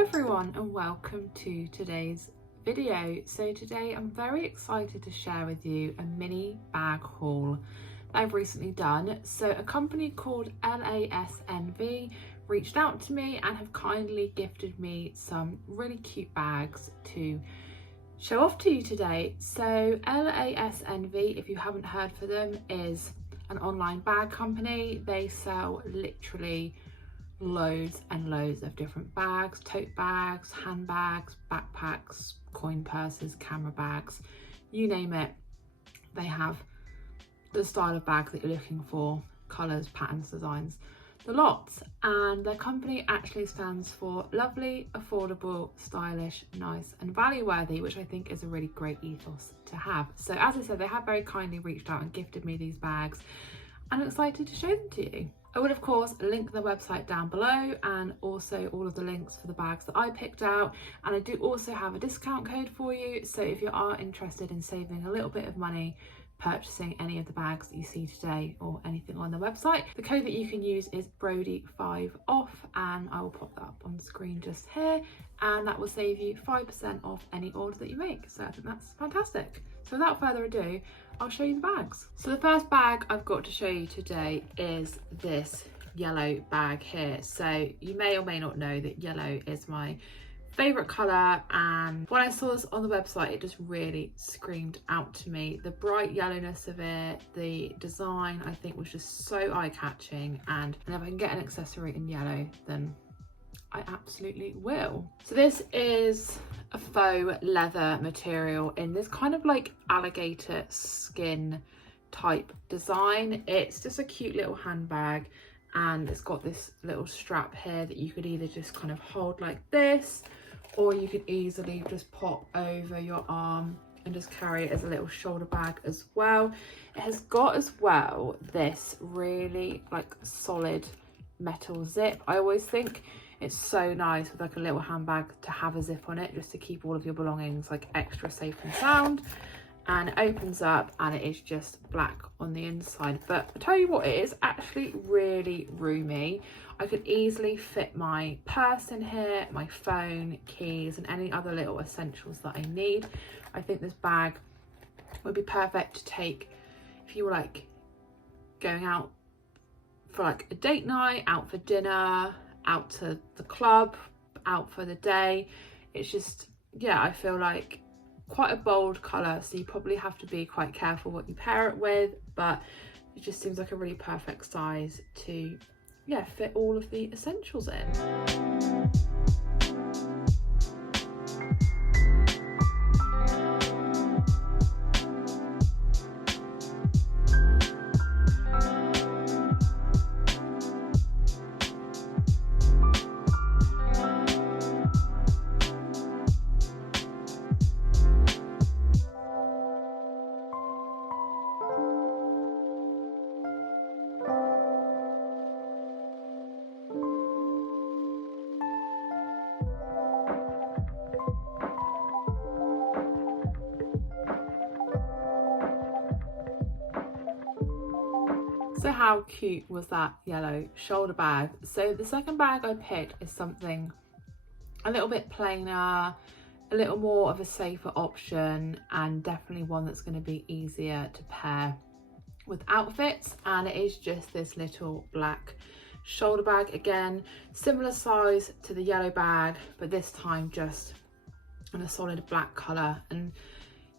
Hello everyone and welcome to today's video. So today I'm very excited to share with you a mini bag haul that I've recently done. So a company called LASNV reached out to me and have kindly gifted me some really cute bags to show off to you today. So LASNV, if you haven't heard of them, is an online bag company. They sell literally loads and loads of different bags, tote bags, handbags, backpacks, coin purses, camera bags, you name it. They have the style of bag that you're looking for, colours, patterns, designs, the lots. And their company actually stands for lovely, affordable, stylish, nice and value worthy, which I think is a really great ethos to have. So as I said, they have very kindly reached out and gifted me these bags. I'm excited to show them to you. I will of course link the website down below and also all of the links for the bags that I picked out, and I do also have a discount code for you, so if you are interested in saving a little bit of money purchasing any of the bags that you see today or anything on the website, the code that you can use is Brodie 5 off, and I will pop that up on screen just here, and that will save you 5% off any order that you make. So I think that's fantastic. So without further ado, I'll show you the bags. So the first bag I've got to show you today is this yellow bag here. So you may or may not know that yellow is my favourite colour, and when I saw this on the website it just really screamed out to me. The bright yellowness of it, the design I think was just so eye-catching, and if I can get an accessory in yellow then I absolutely will. So this is a faux leather material in this kind of like alligator skin type design. It's just a cute little handbag, and it's got this little strap here that you could either just kind of hold like this, or you could easily just pop over your arm and just carry it as a little shoulder bag as well. It has got as well this really like solid metal zip. I always think it's so nice with like a little handbag to have a zip on it, just to keep all of your belongings like extra safe and sound. And it opens up and it is just black on the inside, but I tell you what, it is actually really roomy. I could easily fit my purse in here, my phone, keys and any other little essentials that I need. I think this bag would be perfect to take if you were like going out for like a date night, out for dinner, out to the club, out for the day. It's just, yeah, I feel like quite a bold colour, so you probably have to be quite careful what you pair it with, but it just seems like a really perfect size to, yeah, fit all of the essentials in. So how cute was that yellow shoulder bag? So the second bag I picked is something a little bit plainer, a little more of a safer option, and definitely one that's going to be easier to pair with outfits. And it is just this little black shoulder bag, again similar size to the yellow bag, but this time just in a solid black colour, and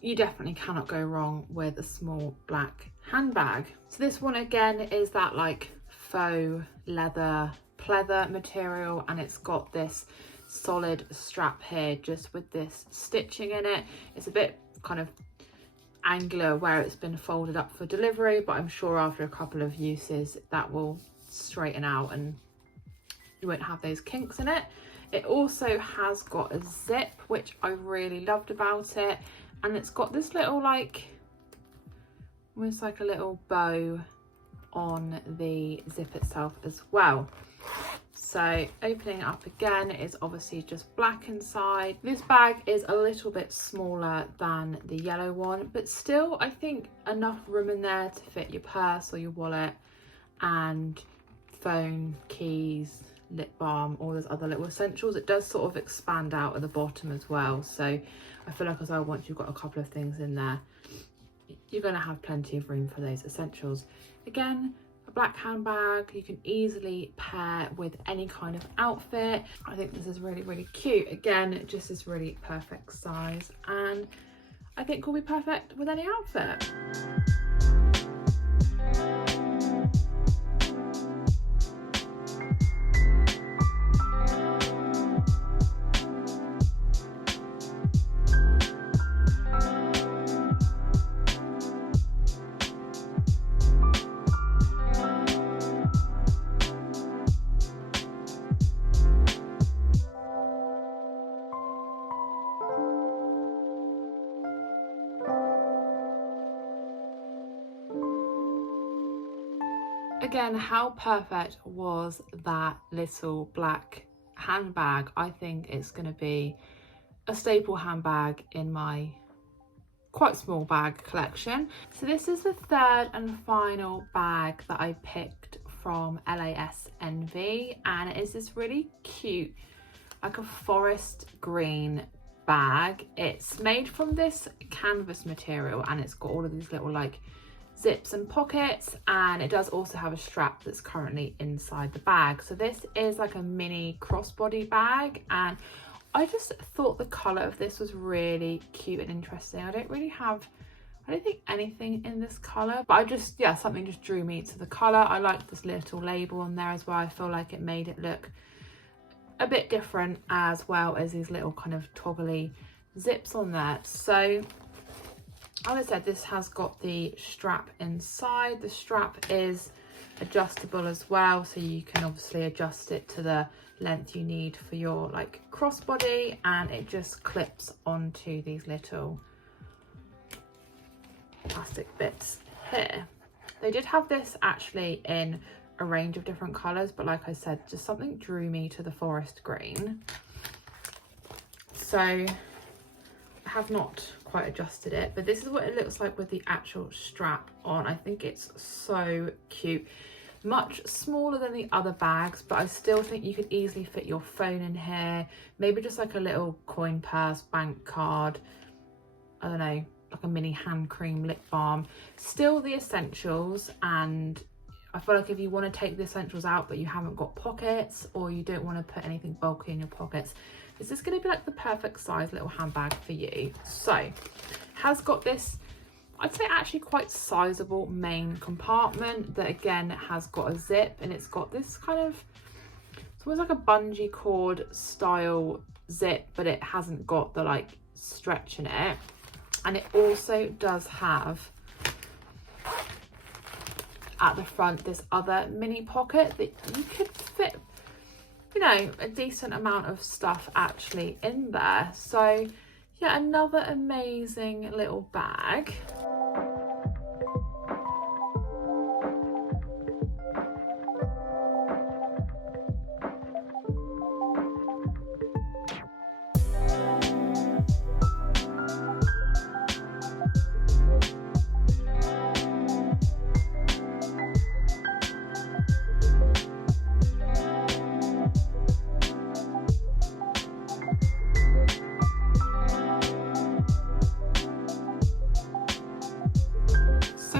you definitely cannot go wrong with a small black handbag. So this one again is that like faux leather pleather material, and it's got this solid strap here just with this stitching in it. It's a bit kind of angular where it's been folded up for delivery, but I'm sure after a couple of uses that will straighten out and you won't have those kinks in it. It also has got a zip, which I really loved about it, and it's got this little like almost like a little bow on the zip itself as well. So opening it up again, it is obviously just black inside. This bag is a little bit smaller than the yellow one, but still I think enough room in there to fit your purse or your wallet and phone, keys, lip balm, all those other little essentials. It does sort of expand out at the bottom as well, so I feel like as well, once you've got a couple of things in there, you're going to have plenty of room for those essentials. Again, a black handbag you can easily pair with any kind of outfit. I think this is really, really cute. Again, it just is really perfect size, and I think will be perfect with any outfit. Again, how perfect was that little black handbag? I think it's going to be a staple handbag in my quite small bag collection. So this is the third and final bag that I picked from LASNV, and it is this really cute, like a forest green bag. It's made from this canvas material, and it's got all of these little like zips and pockets, and it does also have a strap that's currently inside the bag. So this is like a mini crossbody bag, and I just thought the colour of this was really cute and interesting. I don't think anything in this colour, but something just drew me to the colour. I like this little label on there as well. I feel like it made it look a bit different, as well as these little kind of toggly zips on there. So as I said, this has got the strap inside. The strap is adjustable as well, so you can obviously adjust it to the length you need for your like crossbody, and it just clips onto these little plastic bits here. They did have this actually in a range of different colours, but like I said, just something drew me to the forest green. So I have not quite adjusted it, but this is what it looks like with the actual strap on. I think it's so cute. Much smaller than the other bags, but I still think you could easily fit your phone in here, maybe just like a little coin purse, bank card, I don't know, like a mini hand cream, lip balm. Still the essentials, and I feel like if you want to take the essentials out but you haven't got pockets, or you don't want to put anything bulky in your pockets, this is going to be like the perfect size little handbag for you. So has got this, I'd say actually quite sizable main compartment that again has got a zip, and it's got this kind of, it's almost like a bungee cord style zip, but it hasn't got the like stretch in it. And it also does have at the front this other mini pocket that you could fit, you know, a decent amount of stuff actually in there. So yeah, another amazing little bag.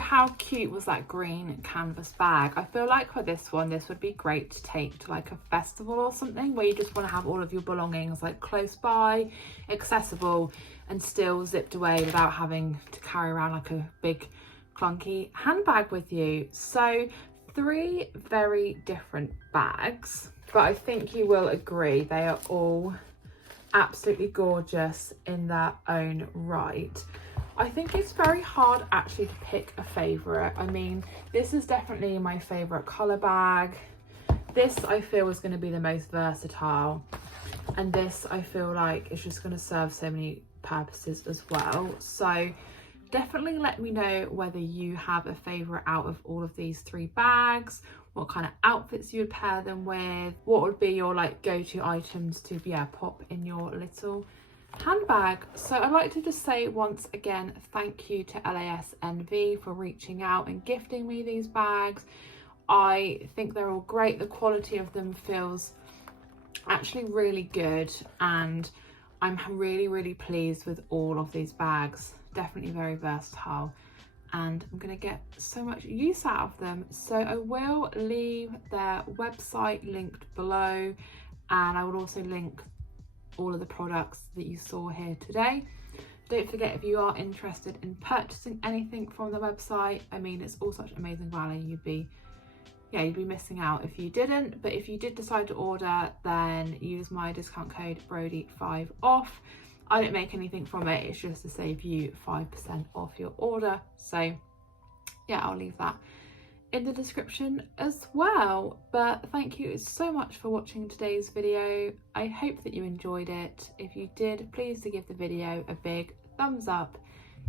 How cute was that green canvas bag? I feel like for this one, this would be great to take to like a festival or something, where you just want to have all of your belongings like close by, accessible, and still zipped away without having to carry around like a big clunky handbag with you. So 3 very different bags, but I think you will agree they are all absolutely gorgeous in their own right. I think it's very hard actually to pick a favourite. I mean, this is definitely my favourite colour bag. This I feel is going to be the most versatile. And this I feel like is just going to serve so many purposes as well. So definitely let me know whether you have a favourite out of all of these 3 bags, what kind of outfits you would pair them with, what would be your like go-to items to pop in your little handbag. So I'd like to just say once again, thank you to LASNV for reaching out and gifting me these bags. I think they're all great. The quality of them feels Actually really good, and I'm really pleased with all of these bags. Definitely very versatile, and I'm going to get so much use out of them. So I will leave their website linked below, and I will also link all of the products that you saw here today. Don't forget, if you are interested in purchasing anything from the website, I mean, it's all such amazing value, you'd be missing out if you didn't. But if you did decide to order, then use my discount code Brodie5 off. I don't make anything from it, it's just to save you 5% off your order. So yeah, I'll leave that in the description as well. But thank you so much for watching today's video. I hope that you enjoyed it. If you did, please do give the video a big thumbs up,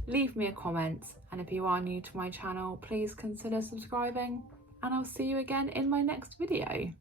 leave me a comment, and if you are new to my channel, please consider subscribing, and I'll see you again in my next video.